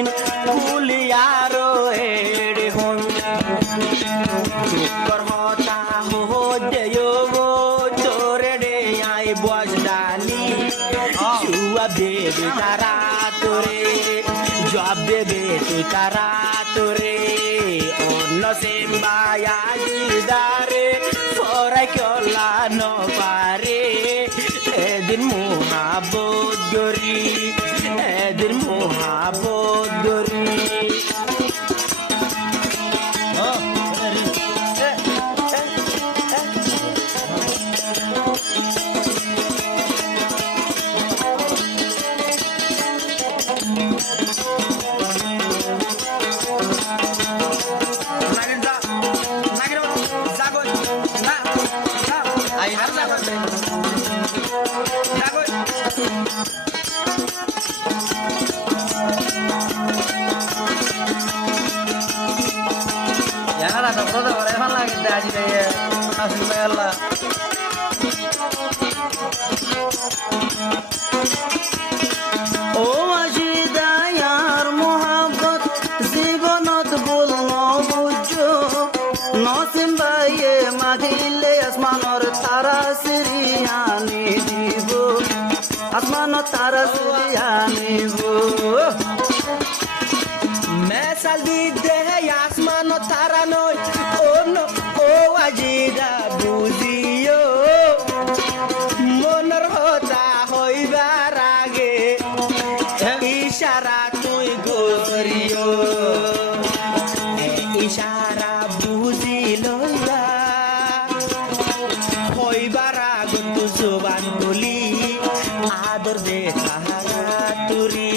দিন কুলিয়ারো এড়ে হন চুকর হতা হতে তোরে রে আই বজদানি চুয়া বেবি তারা তোরে জব দেবে তুই তারা তোরে অন্য সেম্বায়া দিদারে ফরাই কলা ন পারে এদিন মোহাবত গরি এদিন মোহাবত গরি ও আজিদায়ার মোহাব্বত জীবনত বল নবুজ নসিম ভাইয়ে মাগিলে আসমানর তারা সিরিয়ানি দিব আসমানর তারা সিরিয়ানি দিব মেসাল দিতে আসমানর তারা নয় ও আজিদা বুঝিও মনের হতা হইবার আগে ইশারা তুই গোরিও ইশারা বুঝিল হইবার আগে তু জবান বলি আদর দেখা তুরি